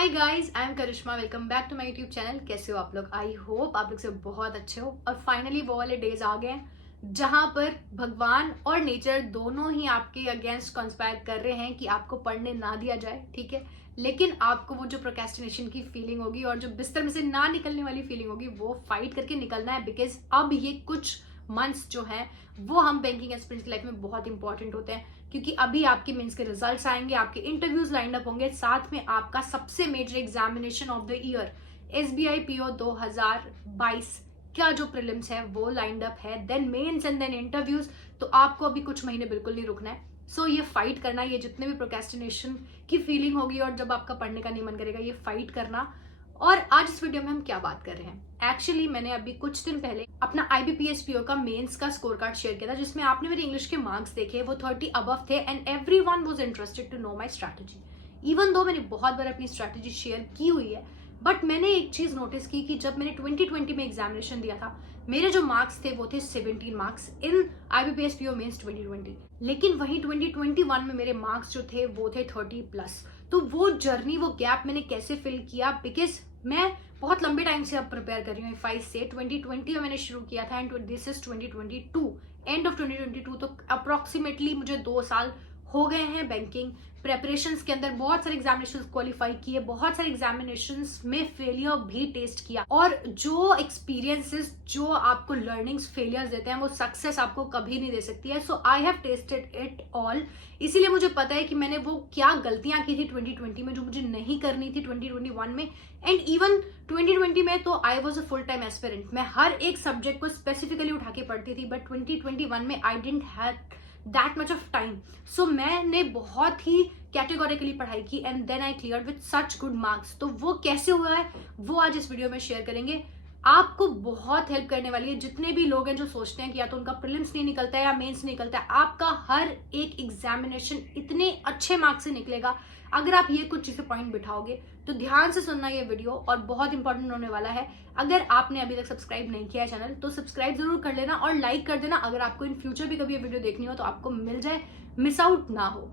Hi guys, I am Karishma. Welcome back to my YouTube channel. कैसे हो आप लोग? आई होप आप लोग सब बहुत अच्छे हो। और फाइनली वो वाले डेज आ गए हैं जहां पर भगवान और नेचर दोनों ही आपके अगेंस्ट कंस्पायर कर रहे हैं कि आपको पढ़ने ना दिया जाए, ठीक है। लेकिन आपको वो जो प्रोक्रेस्टिनेशन की फीलिंग होगी और जो बिस्तर में से ना निकलने वाली फीलिंग होगी वो फाइट करके निकलना है। बिकॉज अब ये कुछ मंथ्स जो हैं वो हम बैंकिंग एस्पिरेंट्स की लाइफ में बहुत इंपॉर्टेंट होते हैं, क्योंकि अभी आपके मेंस के रिजल्ट्स आएंगे, आपके इंटरव्यूज लाइन अप होंगे, साथ में आपका सबसे major examination of the year SBI PO 2022 का जो प्रीलिम्स है वो लाइंड अप है, then mains and then interviews. तो आपको अभी कुछ महीने बिल्कुल नहीं रुकना है। सो ये फाइट करना, ये जितने भी प्रोक्रेस्टिनेशन की फीलिंग होगी और जब आपका पढ़ने का नहीं मन करेगा, ये फाइट करना। और आज इस वीडियो में हम क्या बात कर रहे हैं, एक्चुअली मैंने अभी कुछ दिन पहले अपना IBPS PO का मेंस का स्कोर कार्ड शेयर किया था, जिसमें आपने मेरे इंग्लिश के मार्क्स देखे, वो 30 अबव थे and everyone was interested to know my strategy. Even though मैंने बहुत बार अपनी स्ट्रैटेजी शेयर की हुई है, बट मैंने एक चीज नोटिस की कि जब मैंने 2020 में एग्जामिनेशन दिया था, मेरे जो मार्क्स थे वो थे 17 marks in IBPS PO mains 2020। लेकिन वही 2021 में मेरे मार्क्स जो थे वो थे 30+। तो वो जर्नी, वो गैप मैंने कैसे फिल किया, बिकॉज मैं बहुत लंबे टाइम से अब प्रिपेयर कर रही हूँ। 5 से 2020 में मैंने शुरू किया था and this is 2022, end of 2022। तो अप्रोक्सीमेटली मुझे 2 साल हो गए हैं बैंकिंग प्रेपरेशंस के अंदर। बहुत सारे एग्जामिनेशंस क्वालिफाई किए, बहुत सारे एग्जामिनेशंस में फेलियर भी टेस्ट किया। और जो एक्सपीरियंसेस, जो आपको लर्निंग्स फेलियर्स देते हैं, वो सक्सेस आपको कभी नहीं दे सकती है। So I have tested it all. इसीलिए मुझे पता है कि मैंने वो क्या गलतियां की थी 2020 में जो मुझे नहीं करनी थी 2021 में। एंड इवन 2020 में तो I was a full time aspirant, मैं हर एक सब्जेक्ट को स्पेसिफिकली उठा के पढ़ती थी। बट 2021 में I didn't have that much of time. So मैंने बहुत ही कैटेगोरिकली पढ़ाई की and then I clear with such good marks. तो वो कैसे हुआ है वो आज इस वीडियो में शेयर करेंगे। आपको बहुत हेल्प करने वाली है। जितने भी लोग हैं जो सोचते हैं कि या तो उनका प्रीलिम्स नहीं निकलता है या मेंस निकलता है, आपका हर एक एग्जामिनेशन इतने अच्छे मार्क्स से निकलेगा अगर आप ये कुछ चीजें पॉइंट बिठाओगे। तो ध्यान से सुनना ये वीडियो, और बहुत इंपॉर्टेंट होने वाला है। अगर आपने अभी तक सब्सक्राइब नहीं किया है चैनल तो सब्सक्राइब जरूर कर लेना और लाइक कर देना, अगर आपको इन फ्यूचर भी कभी ये वीडियो देखनी हो तो आपको मिल जाए, मिस आउट ना हो,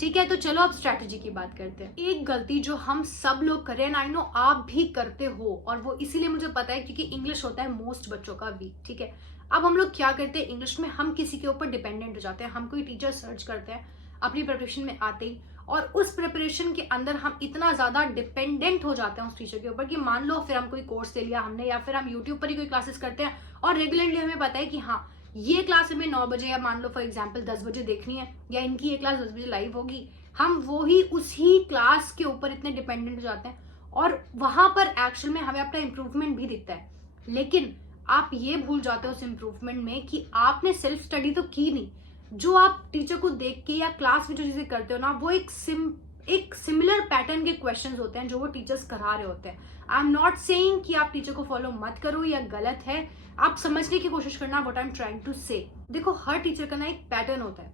ठीक है। तो चलो अब स्ट्रैटेजी की बात करते हैं। एक गलती जो हम सब लोग कर रहे हैं, आई नो आप भी करते हो, और वो इसीलिए मुझे पता है क्योंकि इंग्लिश होता है मोस्ट बच्चों का वीक, ठीक है। अब हम लोग क्या करते हैं इंग्लिश में, हम किसी के ऊपर डिपेंडेंट हो जाते हैं। हम कोई टीचर सर्च करते हैं अपनी प्रिपरेशन में आते ही, और उस प्रिपरेशन के अंदर हम इतना ज्यादा डिपेंडेंट हो जाते हैं उस टीचर के ऊपर कि मान लो फिर हम कोई कोर्स ले लिया हमने, या फिर हम यूट्यूब पर ही कोई क्लासेस करते हैं और रेगुलरली हमें पता है कि हाँ ये क्लास हमें 9 बजे या मान लो फॉर एग्जाम्पल 10 बजे देखनी है, या इनकी ये क्लास 10 बजे लाइव होगी। हम वो ही उसी क्लास के ऊपर इतने डिपेंडेंट हो जाते हैं और वहां पर एक्चुअल में हमें अपना इंप्रूवमेंट भी दिखता है। लेकिन आप ये भूल जाते हो उस इंप्रूवमेंट में कि आपने सेल्फ स्टडी तो की नहीं। जो आप टीचर को देख के या क्लास में जो चीजें करते हो ना, वो एक सिमिलर पैटर्न के क्वेश्चंस होते हैं जो वो टीचर्स करा रहे होते हैं। आई एम नॉट सेइंग कि आप टीचर को फॉलो मत करो या गलत है, आप समझने की कोशिश करना what I am trying to say. देखो हर टीचर का ना एक पैटर्न होता है,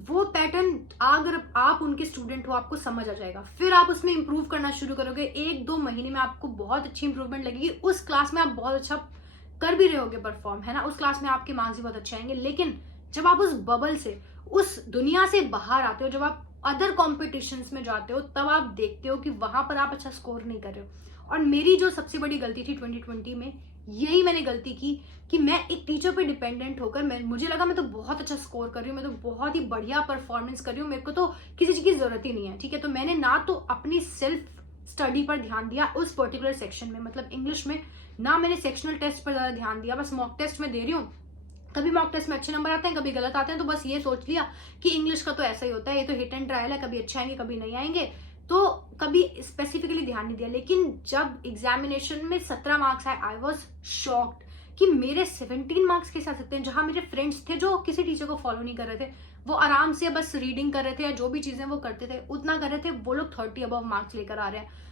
वो पैटर्न अगर आप उनके स्टूडेंट हो आपको समझ आ जाएगा, फिर आप उसमें इंप्रूव करना शुरू करोगे। 1-2 महीने में आपको बहुत अच्छी इंप्रूवमेंट लगेगी। उस क्लास में आप बहुत अच्छा कर भी रहे होगे परफॉर्म, है ना, उस क्लास में आपके मार्क्स भी बहुत अच्छे आएंगे। लेकिन जब आप उस बबल से, उस दुनिया से बाहर आते हो, जब आप अदर कॉम्पिटिशन्स में जाते हो, तब आप देखते हो कि वहां पर आप अच्छा स्कोर नहीं कर रहे हो। और मेरी जो सबसे बड़ी गलती थी 2020 में, यही मैंने गलती की कि मैं एक टीचर पे डिपेंडेंट होकर मुझे लगा मैं तो बहुत अच्छा स्कोर कर रही हूँ, मैं तो बहुत ही बढ़िया परफॉर्मेंस कर रही हूँ, मेरे को तो किसी चीज की जरूरत ही नहीं है, ठीक है। तो मैंने ना तो अपनी सेल्फ स्टडी पर ध्यान दिया उस पर्टिकुलर सेक्शन में, मतलब इंग्लिश में, ना मैंने सेक्शनल टेस्ट पर ज्यादा ध्यान दिया। बस मॉक टेस्ट में दे रही हूँ, कभी मॉक टेस्ट में अच्छे नंबर आते हैं, कभी गलत आते हैं, तो बस ये सोच लिया कि इंग्लिश का तो ऐसा ही होता है, ये तो हिट एंड ट्रायल है, कभी अच्छे आएंगे कभी नहीं आएंगे, तो कभी स्पेसिफिकली ध्यान नहीं दिया। लेकिन जब एग्जामिनेशन में 17 मार्क्स आए, आई वॉज शॉक्ड कि मेरे 17 मार्क्स कैसे आ सकते हैं। जहां मेरे फ्रेंड्स थे जो किसी टीचर को फॉलो नहीं कर रहे थे, वो आराम से बस रीडिंग कर रहे थे या जो भी चीजें वो करते थे उतना कर रहे थे, वो लोग 30 अबव मार्क्स लेकर आ रहे हैं।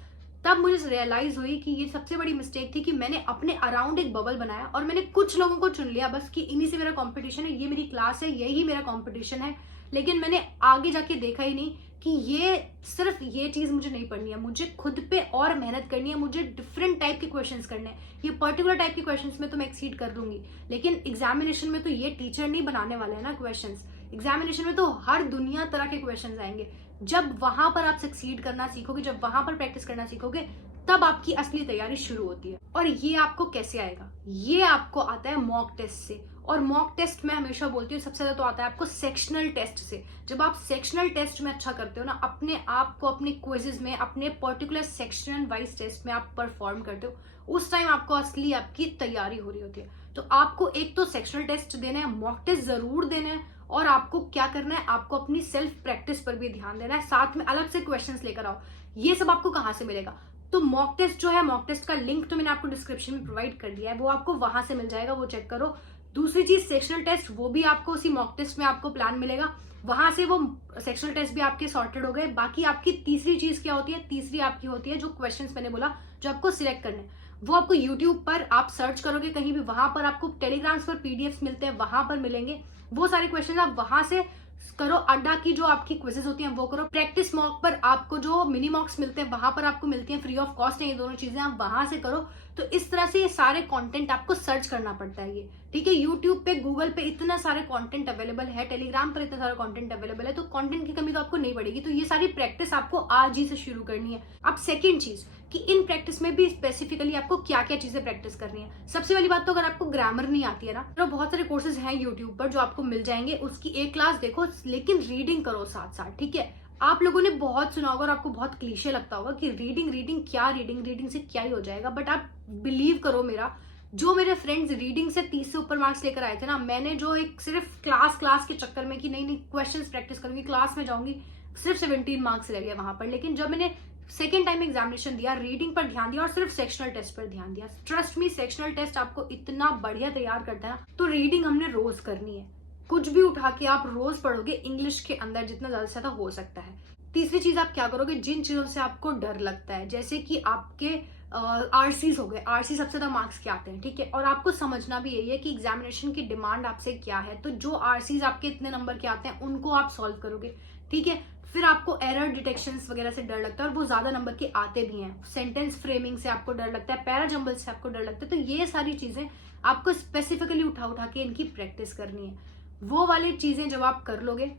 तब मुझे रियलाइज हुई कि ये सबसे बड़ी मिस्टेक थी कि मैंने अपने अराउंड एक बबल बनाया और मैंने कुछ लोगों को चुन लिया बस कि इन्हीं से मेरा कंपटीशन है, ये मेरी क्लास है, यही मेरा कंपटीशन है। लेकिन मैंने आगे जाके देखा ही नहीं कि ये सिर्फ ये चीज मुझे नहीं पढ़नी है, मुझे खुद पे और मेहनत करनी है, मुझे डिफरेंट टाइप के क्वेश्चंस करने हैं। ये पर्टिकुलर टाइप के क्वेश्चंस में तो मैं एक्सीड कर लूंगी, लेकिन एग्जामिनेशन में तो ये टीचर नहीं बनाने वाले हैं ना क्वेश्चंस। एग्जामिनेशन में तो हर दुनिया तरह के क्वेश्चंस आएंगे, जब वहां पर आप सक्सीड करना सीखोगे, जब वहां पर प्रैक्टिस करना सीखोगे, तब आपकी असली तैयारी शुरू होती है। और ये आपको कैसे आएगा? ये आपको आता है मॉक टेस्ट से। और मॉक टेस्ट मैं हमेशा बोलती हूँ सबसे ज्यादा तो आता है आपको सेक्शनल टेस्ट से। जब आप सेक्शनल टेस्ट में अच्छा करते हो ना, अपने आप को अपने क्विजेज में, अपने पर्टिकुलर सेक्शन वाइज टेस्ट में आप परफॉर्म करते हो, उस टाइम आपको असली आपकी तैयारी हो रही होती है। तो आपको एक तो सेक्शनल टेस्ट देना है, मॉक टेस्ट जरूर देना है, और आपको क्या करना है, आपको अपनी सेल्फ प्रैक्टिस पर भी ध्यान देना है, साथ में अलग से क्वेश्चंस लेकर आओ। ये सब आपको कहाँ से मिलेगा? तो मॉक टेस्ट जो है, मॉक टेस्ट का लिंक तो मैंने आपको डिस्क्रिप्शन में प्रोवाइड कर दिया है, वो आपको वहां से मिल जाएगा, वो चेक करो। दूसरी चीज सेक्शनल टेस्ट, वो भी आपको उसी मॉक टेस्ट में आपको प्लान मिलेगा, वहां से वो सेक्शनल टेस्ट भी आपके सॉर्टेड हो गए। बाकी आपकी तीसरी चीज क्या होती है? तीसरी आपकी होती है जो क्वेश्चंस मैंने बोला जो आपको सिलेक्ट करने, वो आपको यूट्यूब पर आप सर्च करोगे कहीं भी, वहां पर आपको टेलीग्राम्स पर पीडीएफ्स मिलते हैं, वहां पर मिलेंगे वो सारे क्वेश्चन। आप वहां से करो, अड्डा की जो आपकी क्विजेस होती हैं वो करो। प्रैक्टिस मॉक पर आपको जो मिनी मॉक्स मिलते हैं वहां पर आपको मिलती हैं, फ्री ऑफ कॉस्ट है ये दोनों चीजें, आप वहां से करो। तो इस तरह से ये सारे कंटेंट आपको सर्च करना पड़ता है ये, ठीक है। यूट्यूब पे, गूगल पे इतना सारे कंटेंट अवेलेबल है, टेलीग्राम पर इतना सारा कंटेंट अवेलेबल है, तो कंटेंट की कमी तो आपको नहीं पड़ेगी। तो ये सारी प्रैक्टिस आपको आज ही से शुरू करनी है। अब सेकेंड चीज कि इन प्रैक्टिस में भी स्पेसिफिकली आपको क्या क्या चीजें प्रैक्टिस करनी है। सबसे पहली बात तो अगर आपको ग्रामर नहीं आती है ना, तो बहुत सारे कोर्सेज हैं यूट्यूब पर जो आपको मिल जाएंगे, उसकी एक क्लास देखो, लेकिन रीडिंग करो साथ साथ, ठीक है। आप लोगों ने बहुत सुना होगा और आपको बहुत क्लीशे लगता होगा कि रीडिंग रीडिंग क्या, रीडिंग से क्या ही हो जाएगा, बट आप बिलीव करो मेरा, जो मेरे फ्रेंड्स रीडिंग से 30 से ऊपर मार्क्स लेकर आए थे ना, मैंने जो एक सिर्फ क्लास के चक्कर में कि नहीं क्वेश्चंस प्रैक्टिस करूंगी, क्लास में जाऊंगी, सिर्फ 17 मार्क्स रह गए वहां पर। लेकिन जब मैंने सेकेंड टाइम एग्जामिनेशन दिया, रीडिंग पर ध्यान दिया और सिर्फ सेक्शनल टेस्ट पर ध्यान दिया, ट्रस्ट मी सेक्शनल टेस्ट आपको इतना बढ़िया तैयार करता है। तो रीडिंग हमने रोज करनी है, कुछ भी उठा के आप रोज पढ़ोगे इंग्लिश के अंदर जितना ज्यादा से ज्यादा हो सकता है। तीसरी चीज आप क्या करोगे, जिन चीजों से आपको डर लगता है, जैसे कि आपके आरसीज हो गए, आरसी सबसे ज्यादा मार्क्स के आते हैं, ठीक है। और आपको समझना भी यही है कि एग्जामिनेशन की डिमांड आपसे क्या है, तो जो आरसीज आपके इतने नंबर के आते हैं उनको आप सॉल्व करोगे, ठीक है। फिर आपको एरर डिटेक्शन वगैरह से डर लगता है और वो ज्यादा नंबर के आते भी हैं। सेंटेंस फ्रेमिंग से आपको डर लगता है, पैरा जंबल से आपको डर लगता है। तो ये सारी चीजें आपको स्पेसिफिकली उठा के इनकी प्रैक्टिस करनी है। वो वाली चीजें जब आप कर लोगे,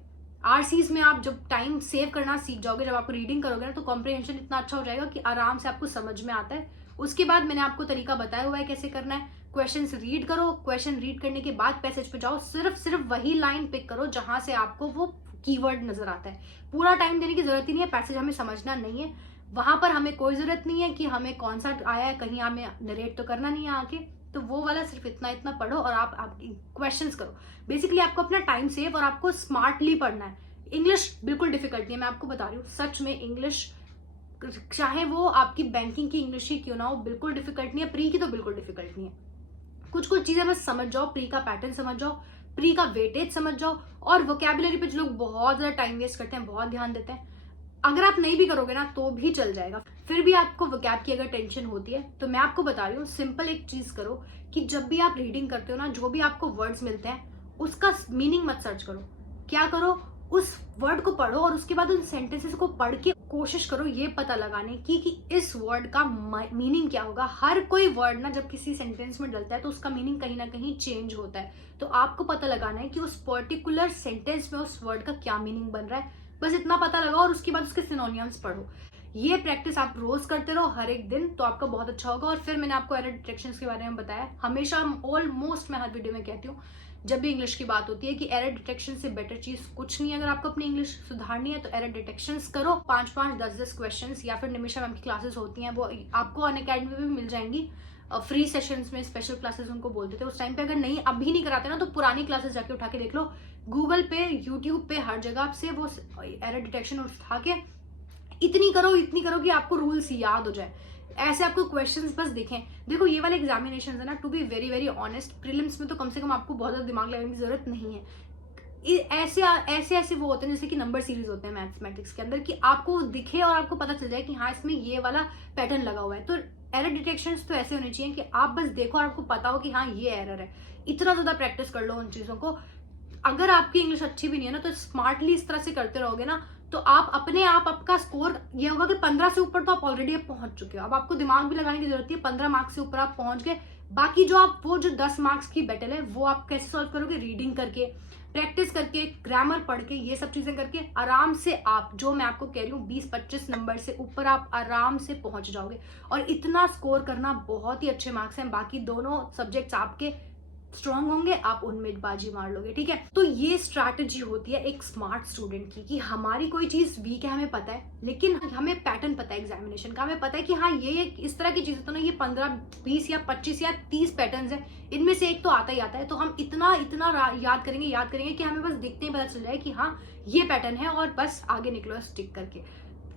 आरसीज में आप जब टाइम सेव करना सीख जाओगे, जब आप रीडिंग करोगे ना, तो कॉम्प्रिहेंशन इतना अच्छा हो जाएगा कि आराम से आपको समझ में आता है। उसके बाद मैंने आपको तरीका बताया हुआ है कैसे करना है। क्वेश्चंस रीड करो, क्वेश्चन रीड करने के बाद पैसेज पे जाओ, सिर्फ वही लाइन पिक करो जहां से आपको वो कीवर्ड नजर आता है। पूरा टाइम देने की जरूरत ही नहीं है, पैसेज हमें समझना नहीं है, वहां पर हमें कोई जरूरत नहीं है कि हमें कौन सा आया है, कहीं हमें नरेट तो करना नहीं है आके, तो वो वाला सिर्फ इतना पढ़ो और आप क्वेश्चंस करो। बेसिकली आपको अपना टाइम सेव और आपको स्मार्टली पढ़ना है। इंग्लिश बिल्कुल डिफिकल्ट नहीं है, मैं आपको बता रही हूँ, सच में इंग्लिश चाहे वो आपकी बैंकिंग की इंग्लिश ही क्यों ना हो, बिल्कुल डिफिकल्ट नहीं है। प्री की तो बिल्कुल डिफिकल्ट नहीं है। कुछ चीजें बस समझ जाओ, प्री का पैटर्न समझ जाओ, प्री का वेटेज समझ जाओ, और वोकैबुलरी पे जो लोग बहुत ज्यादा टाइम वेस्ट करते हैं, बहुत ध्यान देते हैं, अगर आप नहीं भी करोगे ना तो भी चल जाएगा। फिर भी आपको वोकैब की अगर टेंशन होती है तो मैं आपको बता रही हूँ, सिंपल एक चीज करो कि जब भी आप रीडिंग करते हो ना, जो भी आपको वर्ड्स मिलते हैं उसका मीनिंग मत सर्च करो। क्या करो, उस वर्ड को पढ़ो और उसके बाद उन सेंटेंसेस को पढ़ के कोशिश करो ये पता लगाने की कि इस वर्ड का मीनिंग क्या होगा। हर कोई वर्ड ना जब किसी सेंटेंस में डलता है तो उसका मीनिंग कहीं ना कहीं चेंज होता है, तो आपको पता लगाना है कि उस पर्टिकुलर सेंटेंस में उस वर्ड का क्या मीनिंग बन रहा है, बस इतना पता लगाओ और उसके बाद उसके सिनोनिम्स पढ़ो। ये प्रैक्टिस आप रोज करते रहो हर एक दिन, तो आपका बहुत अच्छा होगा। और फिर मैंने आपको एरर डिटेक्शन के बारे में बताया, हमेशा ऑलमोस्ट मैं हर वीडियो में कहती हूँ जब भी इंग्लिश की बात होती है कि एरर डिटेक्शन से बेटर चीज कुछ नहीं है। अगर आपको अपनी इंग्लिश सुधारनी है तो एरर डिटेक्शन करो, 5-5, 10-10 क्वेश्चंस, या फिर निमिषा मैम की क्लासेस होती हैं, वो आपको अनअकैडमी में भी मिल जाएंगी, फ्री सेशंस में, स्पेशल क्लासेस उनको बोलते थे उस टाइम पे। अगर नहीं अभी नहीं कराते ना तो पुरानी क्लासेस जाके उठा के देख लो, गूगल पे, यूट्यूब पे, हर जगह से वो एरर डिटेक्शन उठा के इतनी करो कि आपको रूल्स याद हो जाए। ऐसे आपको क्वेश्चंस बस दिखें। देखो ये वाले एग्जामिनेशन है ना, to be very very honest, prelims में तो कम से कम आपको बहुत ज्यादा दिमाग लगाने की जरूरत नहीं है। ऐसे वो होते हैं जैसे कि नंबर सीरीज होते हैं मैथमेटिक्स के अंदर, कि आपको दिखे और आपको पता चल जाए कि हाँ इसमें ये वाला पैटर्न लगा हुआ है। तो एरर डिटेक्शन तो ऐसे होने चाहिए कि आप बस देखो और आपको पता हो कि हाँ ये एरर है। इतना ज्यादा प्रैक्टिस कर लो उन चीजों को। अगर आपकी इंग्लिश अच्छी भी नहीं है ना, तो स्मार्टली इस तरह से करते रहोगे ना, तो आप अपने आप आपका स्कोर ये होगा कि 15 से ऊपर तो आप ऑलरेडी पहुंच चुके हो। अब आपको दिमाग भी लगाने की जरूरत है, 15 मार्क्स से ऊपर आप पहुंच गए। बाकी जो 10 मार्क्स की बैटल है वो आप कैसे सॉल्व करोगे, रीडिंग करके, प्रैक्टिस करके, ग्रामर पढ़ के, ये सब चीजें करके आराम से आप, जो मैं आपको कह रही हूँ 20-25 नंबर से ऊपर आप आराम से पहुंच जाओगे। और इतना स्कोर करना, बहुत ही अच्छे मार्क्स हैं। बाकी दोनों सब्जेक्ट्स आपके स्ट्रांग होंगे, आप उनमें बाजी मार लोगे, ठीक है। तो ये स्ट्रैटेजी होती है एक स्मार्ट स्टूडेंट की, कि हमारी कोई चीज वीक है हमें पता है, लेकिन हमें पैटर्न पता है एग्जामिनेशन का, हमें पता है कि हाँ ये इस तरह की चीजें तो ना, ये 15-20 या 25 या 30 पैटर्न्स है, इनमें से एक तो आता ही आता है। तो हम इतना याद करेंगे कि हमें बस दिखते ही पता चल जाए कि हाँ ये पैटर्न है, और बस आगे निकलो स्टिक करके।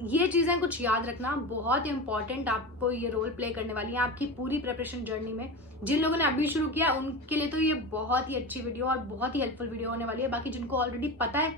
ये चीजें कुछ याद रखना बहुत इंपॉर्टेंट आपको ये रोल प्ले करने वाली है आपकी पूरी प्रिपरेशन जर्नी में। जिन लोगों ने अभी शुरू किया उनके लिए तो ये बहुत ही अच्छी वीडियो और बहुत ही हेल्पफुल वीडियो होने वाली है। बाकी जिनको ऑलरेडी पता है,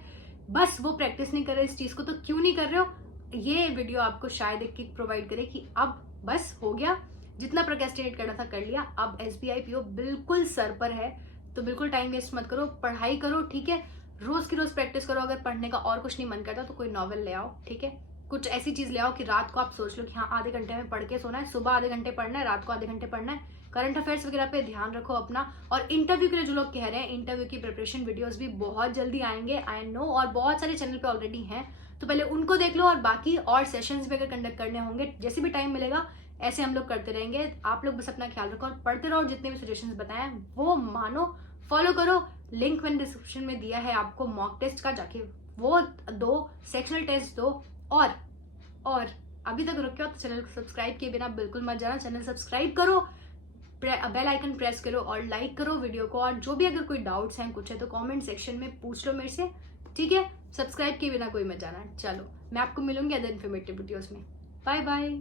बस वो प्रैक्टिस नहीं कर रहे इस चीज को, तो क्यों नहीं कर रहे हो, ये वीडियो आपको शायद एक किक प्रोवाइड करे कि अब बस हो गया, जितना प्रोक्रेस्टिनेट करना था कर लिया, अब SBI PO बिल्कुल सर पर है। तो बिल्कुल टाइम वेस्ट मत करो, पढ़ाई करो, ठीक है। रोज की रोज प्रैक्टिस करो। अगर पढ़ने का और कुछ नहीं मन करता तो कोई नॉवेल ले आओ, ठीक है। कुछ ऐसी चीज ले आओ कि रात को आप सोच लो कि हाँ आधे घंटे में पढ़ के सोना है, सुबह आधे घंटे पढ़ना है, रात को आधे घंटे पढ़ना है। करंट अफेयर्स वगैरह पे ध्यान रखो अपना। और इंटरव्यू के लिए जो लोग कह रहे हैं, इंटरव्यू की प्रिपरेशन वीडियोस भी बहुत जल्दी आएंगे, आई नो, और बहुत सारे चैनल पे ऑलरेडी हैं, तो पहले उनको देख लो। और बाकी और सेशंस भी अगर कंडक्ट करने होंगे, जैसे भी टाइम मिलेगा ऐसे हम लोग करते रहेंगे। आप लोग बस अपना ख्याल रखो और पढ़ते रहो, और जितने भी सजेशंस बताए हैं वो मानो, फॉलो करो। लिंक मैंने डिस्क्रिप्शन में दिया है आपको मॉक टेस्ट का, जाके वो दो, सेक्शनल टेस्ट दो। और अभी तक रुके हो तो चैनल को सब्सक्राइब किए बिना बिल्कुल मत जाना, चैनल सब्सक्राइब करो, बेल आइकन प्रेस करो और लाइक करो वीडियो को। और जो भी अगर कोई डाउट्स हैं कुछ है तो कमेंट सेक्शन में पूछ लो मेरे से, ठीक है। सब्सक्राइब किए बिना कोई मत जाना। चलो मैं आपको मिलूंगी अदर इन्फॉर्मेटिव वीडियोस में। Bye bye.